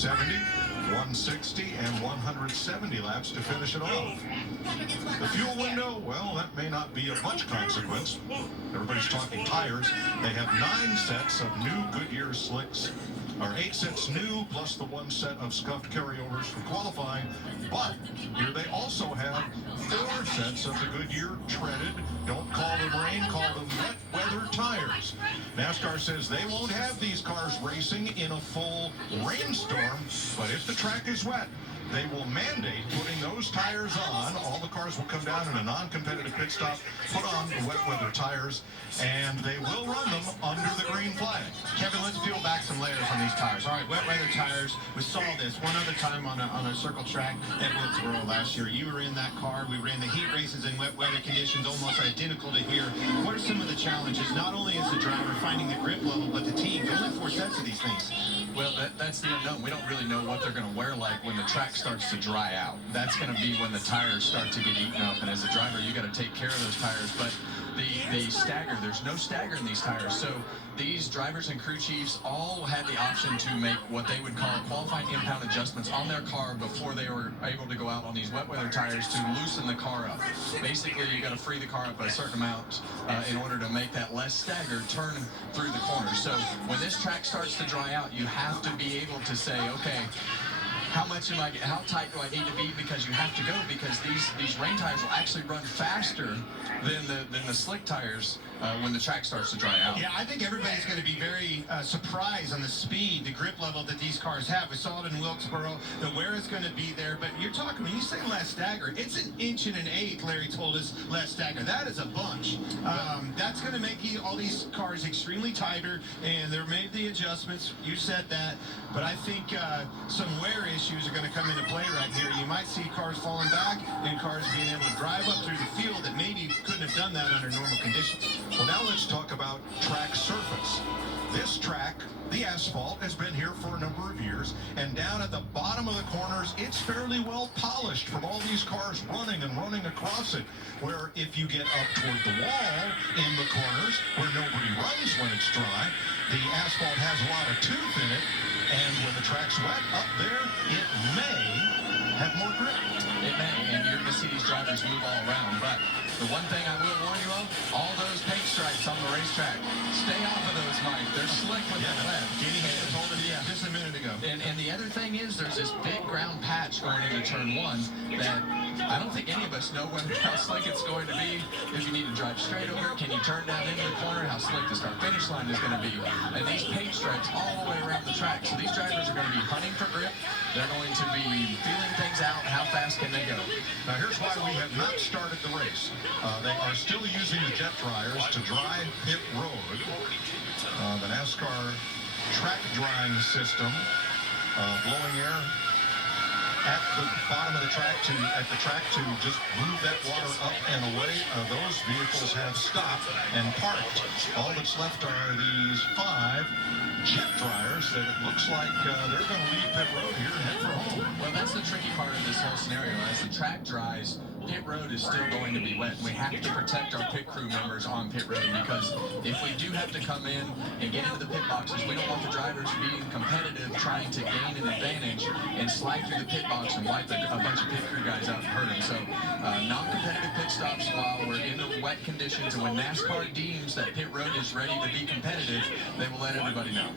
70, 160, and 170 laps to finish it off. The fuel window, well, that may not be of much consequence. Everybody's talking tires. They have 9 sets of new Goodyear slicks, or 8 sets new, plus the 1 set of scuffed carryovers from qualifying. But here they also have 4 sets of the Goodyear treaded, don't call them rain, call them wet weather tires. NASCAR says they won't have these cars racing in a full rainstorm, but if the track is wet, they will mandate putting those tires on. All the cars will come down in a non-competitive pit stop, put on the wet weather tires, and they will run them under the green flag. Kevin, let's peel back some layers on these tires. All right, wet weather tires. We saw this one other time on a circle track at Wilkesboro last year. You were in that car. We ran the heat races in wet weather conditions, almost identical to here. What are some of the challenges, not only as the driver finding the grip level, but the team? Only 4 sets of these things. Well, that's the unknown. We don't really know what they're going to wear like when the track starts to dry out. That's going to be when the tires start to get eaten up, and as a driver, you got to take care of those tires. But the stagger, there's no stagger in these tires, so these drivers and crew chiefs all had the option to make what they would call qualifying impound adjustments on their car before they were able to go out on these wet weather tires to loosen the car up. Basically, you got to free the car up a certain amount in order to make that less staggered turn through the corners. So when this track starts to dry out, you have to be able to say, okay, how tight do I need to be, because you have to go, because these rain tires will actually run faster than the slick tires when the track starts to dry out. Yeah, I think everybody's going to be very surprised on the speed, the grip level that these cars have. We saw it in Wilkesboro. The wear is going to be there, but you're talking, when you say less stagger, it's 1 inch and 1/8, Larry told us, less stagger. That is a bunch. That's going to make all these cars extremely tighter, and they're made the adjustments. You said that, but I think some wear issues are going to come into play right here. You might see cars falling back and cars being able to drive up through the field that maybe couldn't have done that under normal conditions. Well, now let's talk about track surface. This track, the asphalt, has been here for a number of years, and down at the bottom of the corners, it's fairly well polished from all these cars running across it, where if you get up toward the wall in the corners where nobody runs when it's dry, the asphalt has a lot of tooth in it, and when the track's wet up there, it may have more grip. It may, and you're going to see these drivers move all around, but the one thing I will warn you of, all those paint stripes on the racetrack, stay off of those, Mike. They're slick when they're wet. Kenny Hayes told us just a minute ago. And the other thing is, there's this big ground patch going into turn 1 that I don't think any of us know how slick it's going to be. If you need to drive straight over it, can you turn down into the corner, how slick the start-finish line is going to be. And these paint stripes all the way around the track. So these drivers are going to be hunting for grip. They're going to be feeling things out. How fast can they go? Now, here's why we have not started the race. They are still using the jet dryers to dry pit road. The NASCAR track drying system, blowing air at the bottom of the track to just move that water up and away. Those vehicles have stopped and parked. All that's left are these 5 jet dryers that it looks like they're going to leave pit road here and head for home. Well, that's the tricky part of this whole scenario. As the track dries, pit road is still going to be wet. We have to protect our pit crew members on pit road, because if we do have to come in and get into the pit boxes, we don't want the drivers being competitive, trying to gain an advantage and slide through the pit box and wipe a bunch of pit crew guys out and hurt them. So non-competitive pit stops while we're in the wet conditions, and when NASCAR deems that pit road is ready to be competitive, they will let everybody know.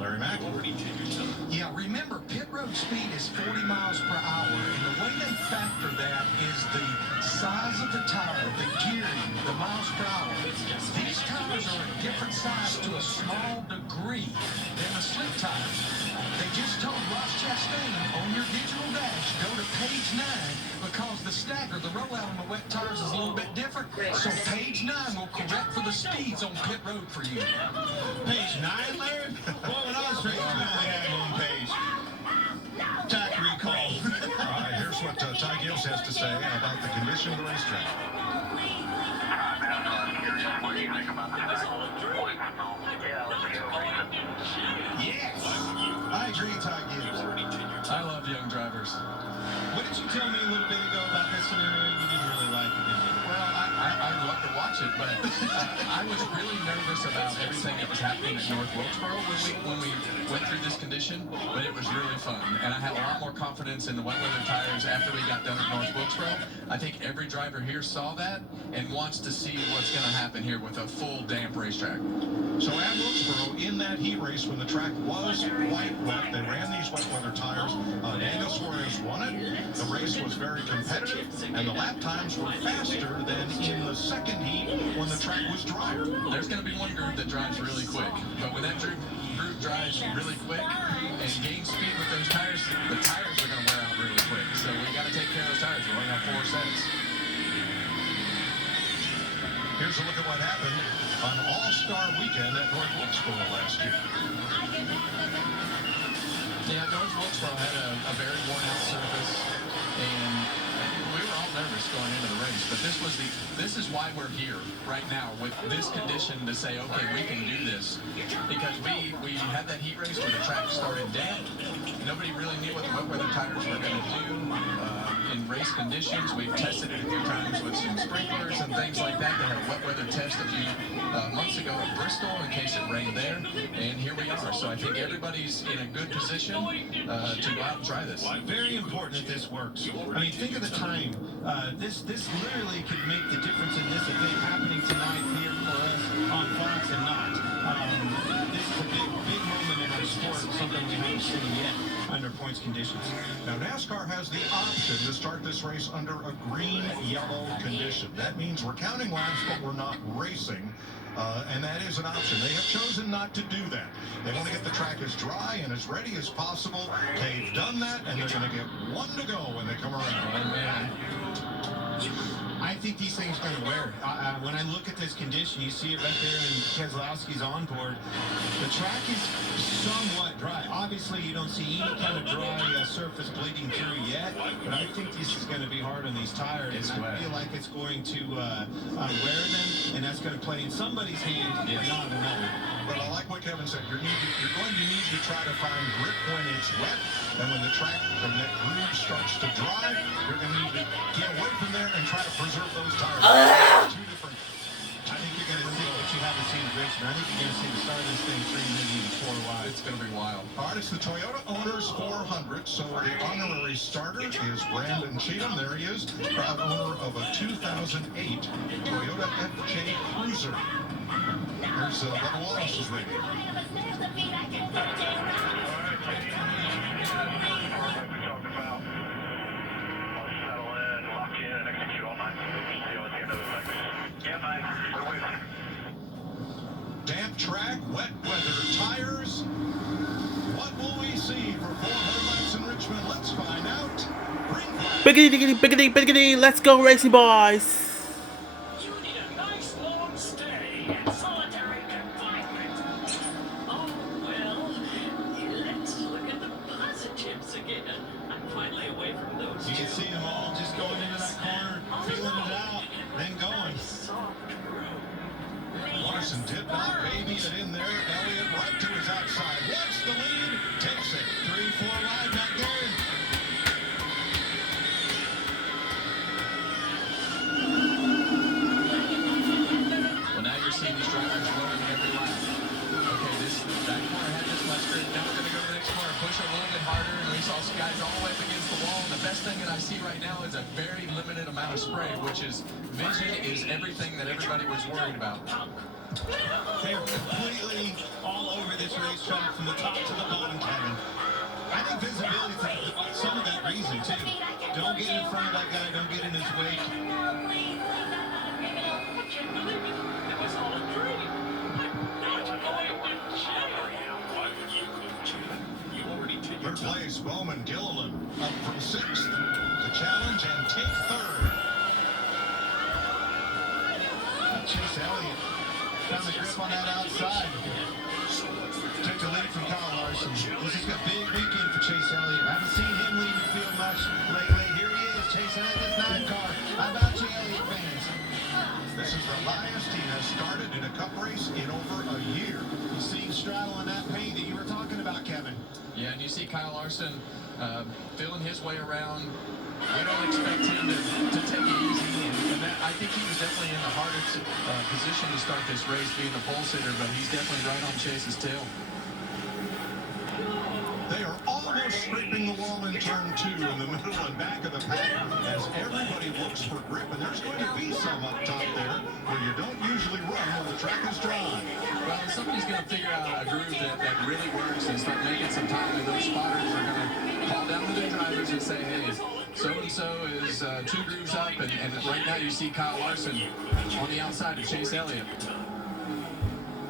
Larry Mack. Yeah, remember, pit road speed is 40 miles per hour, and the way they factor that is the size of the tire, the gearing, the miles per hour. These tires are a different size to a small degree than the slick tires. They just told Ross Chastain on your digital dash, go to page 9, because the stagger, the rollout on the wet tires is a little bit different. So page 9 will correct for the speeds on pit road for you. Page 9, Larry? Well, when I was racing, I only had one page. Track recall. All right, here's what Ty Gibbs has to say about the condition of the racetrack. Yes, I agree, Ty Gibbs. I love young drivers. What did you tell me a little bit ago about this scenario? You didn't really like it, did you? Well, I'd love to watch it, but I was really nervous about everything that was happening at North Wilkesboro when we went through this condition, but it was really fun. And I had a lot more confidence in the wet weather tires after we got done at North Wilkesboro. I think every driver here saw that and wants to see what's going to happen here with a full damp racetrack. So at Wilkesboro, in that heat race, when the track was quite wet, they ran these wet weather tires. Daniel Suarez won it. The race was very competitive, and the lap times were faster than in the second heat when the track was drier. There's going to be one group that drives really quick, but when that group drives really quick and gains speed with those tires, the tires are going to wear out really quick. So we got to take care of those tires. We're only on 4 sets. Here's a look at what happened on All-Star Weekend at North Wilkesboro last year. Yeah, North Wilkesboro had a very worn-out surface, and we were all nervous going into the race. But this is why we're here right now with this condition to say, okay, we can do this, because we had that heat race where the track started damp. Nobody really knew what the wet weather tires were going to do in race conditions. We've tested it a few times with some sprinklers and things like that. They had a wet weather test a few months ago at Bristol in case it rained there, and here we are. So I think everybody's in a good position to go out and try this. Very important that this works. I mean, think of the time. This literally could make the difference in this event happening tonight here for us on Fox and not. This is a big moment in our sport, something we haven't seen yet under points conditions. Now, NASCAR has the option to start this race under a green-yellow condition. That means we're counting laps, but we're not racing. And that is an option. They have chosen not to do that. They want to get the track as dry and as ready as possible. They've done that, and they're going to get one to go when they come around. Oh, man. I think these things are going to wear. When I look at this condition, you see it right there in Keselowski's onboard. The track is somewhat dry. Obviously, you don't see any kind of dry surface bleeding through yet, but I think this is going to be hard on these tires. And I feel like it's going to wear them, and that's going to play in somebody's hand, and not another. But I like what Kevin said. You're going to need to try to find grip when it's wet, and when the track from that groove starts to dry, you're going to need to get away from there and try to preserve those tires. Two different. I think you're going to see what you haven't seen, Richard. I think you're going to see the start of this thing 3, maybe even 4 wide. It's going to be wild. All right, it's the Toyota Owners 400. So the honorary starter is Brandon Cheatham. There he is, proud owner of a 2008 Toyota FJ Cruiser. Here's Bubba Wallace's rating. Damp track, wet weather tires. What will we see for 400 laps in Richmond? Let's find out. Green flag. Biggity, diggity, biggity, biggity, let's go racing boys! You need a nice long stay in solitary confinement. Oh, well, let's look at the positives again. I'm finally away from those You can see them all just going into that corner, feeling it out, then going. soft room. Larson did not baby it in there. Elliott right to his outside. Wants the lead. Takes it. 3, 4 wide back there. Well, now you're seeing these drivers running every lap. Okay, that corner had this much grip. Now we're going to go to the next corner, push it a little bit harder, and we saw guys all the way up against the wall. And the best thing that I see right now is a very limited amount of spray, which is vision is everything that everybody was worried about. They're completely all over this racetrack from the top to the bottom, Kevin. I think visibility is some of that reason, too. Don't get in front of that guy. Don't get in his way. I can't believe it. It was all a dream. Not going to jail. Why would you go to jail? You already did your Third place, Bowman Gilliland up from 6th to challenge and take 3rd. Chase Elliott found the grip on that outside. Took the lead from Kyle Larson. This is a big weekend for Chase Elliott. I haven't seen him leave the field much lately. Here he is, Chase Elliott's 9 car. How about you, Elliott fans? This is the highest he has started in a cup race in over a year. You see him straddling that paint that you were talking about. about, Kevin. Yeah, and you see Kyle Larson feeling his way around. We don't expect him to take it easy, and that, I think he was definitely in the hardest position to start this race, being the pole sitter, but he's definitely right on Chase's tail. They are almost scraping the wall in turn 2 in the middle and back of the pack as everybody looks for grip, and there's going to be some up top there where you don't usually run when the track is dry. Well, somebody's going to figure out a groove that really works and start making some time, and those spotters are going to call down to their drivers and say, hey, so-and-so is 2 grooves up, and right now you see Kyle Larson on the outside of Chase Elliott.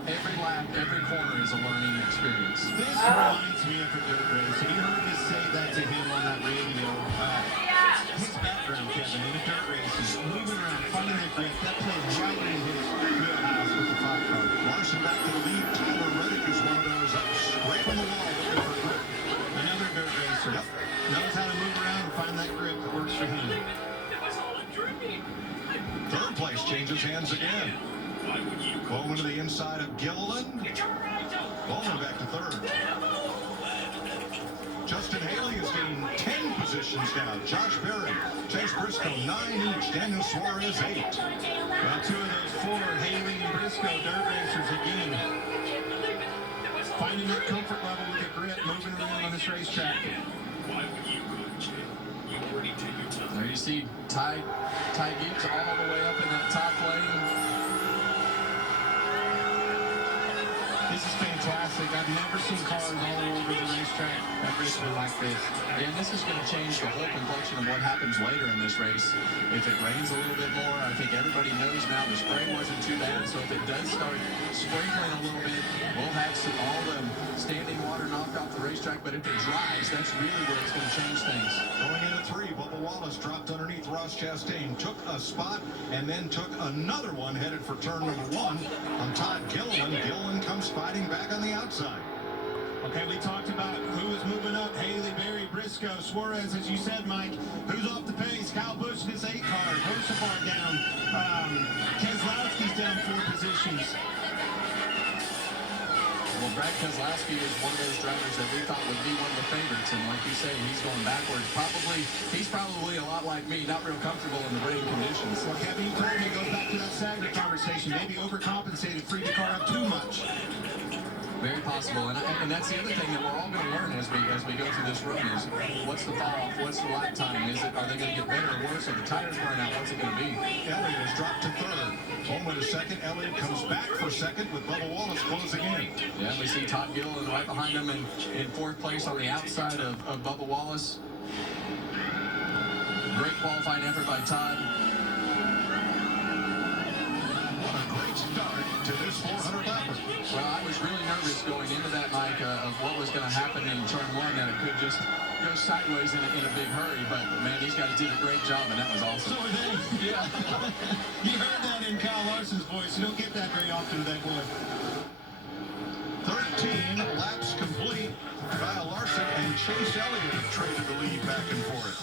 Every lap, every corner is a learning experience. This reminds me of a dirt race. Have you heard me say that to him on that radio? His background, Kevin, in a dirt race is moving around, finding that grip. That plays right into his wheelhouse with the 5 car. Larson back to the lead. Tyler Reddick is one of those up scraping the wall looking for grip. Another dirt racer. Yep. Knows how to move around and find that grip that works for him. It was all a dream. Third place changes hands again. Bowman to the inside of Gilliland. Bowman back to third. Justin Haley is getting 10 positions now. Josh Berry, Chase Briscoe 9 each. Daniel Suarez 8. Well, 2 of those 4, Haley and Briscoe, dirt racers again. Finding that comfort level with the grip, moving around on this racetrack. There you see Ty Gibbs all the way up in that top lane. This is fantastic. I've never seen cars all over the racetrack that racing like this. And this is going to change the whole complexion of what happens later in this race. If it rains a little bit more, I think everybody knows now the spray wasn't too bad. So if it does start sprinkling a little bit, we'll have all the standing water knocked off the racetrack. But if it dries, that's really where it's going to change things. Going into 3, Bubba Wallace dropped underneath Ross Chastain, took a spot, and then took another one headed for turn number 1 on Todd Gilliland. Gilliland comes fighting back on the outside. Okay, we talked about who is moving up. Haley, Berry, Briscoe, Suarez, as you said, Mike. Who's off the pace? Kyle Busch in his 8 car. Hocevar down. Keselowski's down 4 positions. Well, Brad Keselowski is one of those drivers that we thought would be one of the favorites, and like you say, he's going backwards. He's probably a lot like me, not real comfortable in the rain conditions. Well, Kevin, you told me it goes back to that Sager conversation. Maybe overcompensated, freed the car up too much. Very possible, and that's the other thing that we're all going to learn as we go through this run is what's the fall off, what's the lap time, are they going to get better or worse, are the tires wearing out, what's it going to be? Elliott has dropped to third. Bowman to second. Elliott comes back for second with Bubba Wallace closing in. Yeah, we see Todd Gilliland right behind him in 4th place on the outside of Bubba Wallace. Great qualifying effort by Todd. What a great start to this 400 lapper. Well, I was really nervous going into that, Mike, of what was going to happen in turn 1, that it could just go sideways in a big hurry. But, man, these guys did a great job, and that was awesome. So are they. Yeah. You heard that in Kyle Larson's voice. You don't get that very often with that boy. 13 laps complete. Kyle Larson and Chase Elliott have traded the lead back and forth.